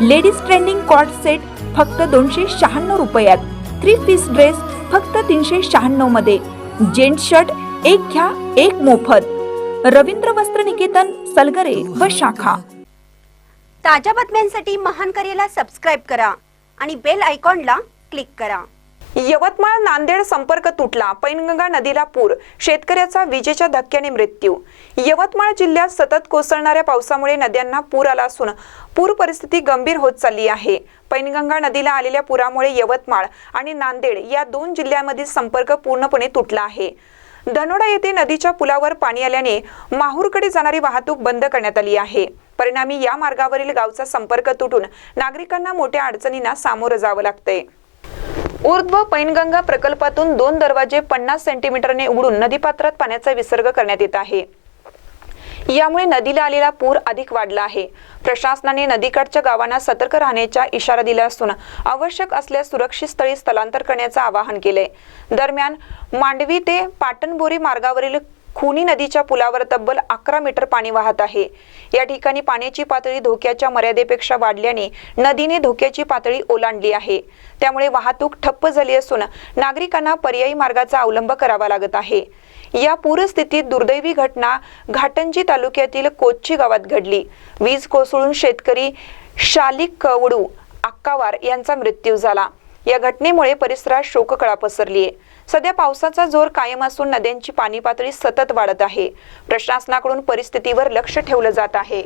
Ladies trending coat set फक्त दोनशे शहाण्णव रुपयात. थ्री पीस ड्रेस फक्त तीनशे शहाण्णवमध्ये. जेंट्स शर्ट एक घ्या एक मोफत. रवींद्र वस्त्र निकेतन सलगरे व शाखा. ताज्या बातम्यांसाठी महान करेला सबस्क्राईब करा आणि बेल आयकॉनला क्लिक करा. यवतमाळ नांदेड संपर्क तुटला. पैनगंगा नदीला पूर. शेतकऱ्याचा विजेच्या धक्क्याने मृत्यू. यवतमाळ जिल्ह्यात सतत कोसळणाऱ्या पावसामुळे नद्यांना पूर आला असून पूर परिस्थिती गंभीर होत चालली आहे. पैनगंगा नदीला आलेल्या पुरामुळे यवतमाळ आणि नांदेड या दोन जिल्ह्यांमधील संपर्क पूर्णपणे तुटला आहे. धनोडा येथे नदीच्या पुलावर पाणी आल्याने माहूरकडे जाणारी वाहतूक बंद करण्यात आली आहे. परिणामी या मार्गावरील गावचा संपर्क तुटून नागरिकांना मोठ्या अडचणींना सामोरं जावं लागतंय. ऊर्ध्व पैनगंगा प्रकल्पातून दोन दरवाजे पन्नास सेंटीमीटरने उघडून नदीपात्रात पाण्याचा विसर्ग करण्यात येत आहे. यामुळे नदीला आलेला पूर अधिक वाढला आहे. प्रशासनाने नदीकाठच्या गावांना सतर्क राहण्याचा इशारा दिला असून आवश्यक असल्यास सुरक्षित स्थळी स्थलांतर करण्याचं आवाहन केलंय. दरम्यान मांडवी ते पाटणबोरी मार्गावरील खुनी नदीच्या पुलावर तब्बल अकरा मीटर पाणी वाहत आहे. या ठिकाणी पाण्याची पातळी धोक्याच्या मर्यादेपेक्षा वाढल्याने नदीने धोक्याची पातळी ओलांडली आहे. त्यामुळे वाहतूक ठप्प झाली असून नागरिकांना पर्यायी मार्गाचा अवलंब करावा लागत आहे. या पूरस्थितीत दुर्दैवी घटना घाटंजी तालुक्यातील कोच्ची गावात घडली. वीज कोसळून शेतकरी शालिक कवडू अक्कावार यांचा मृत्यू झाला. या घटनेमुळे परिसरात शोककळा पसरली आहे सध्या पावसाचा जोर कायम असून नद्यांची पाणी पातळी सतत वाढत आहे. प्रशासनाकडून परिस्थितीवर लक्ष ठेवलं जात आहे.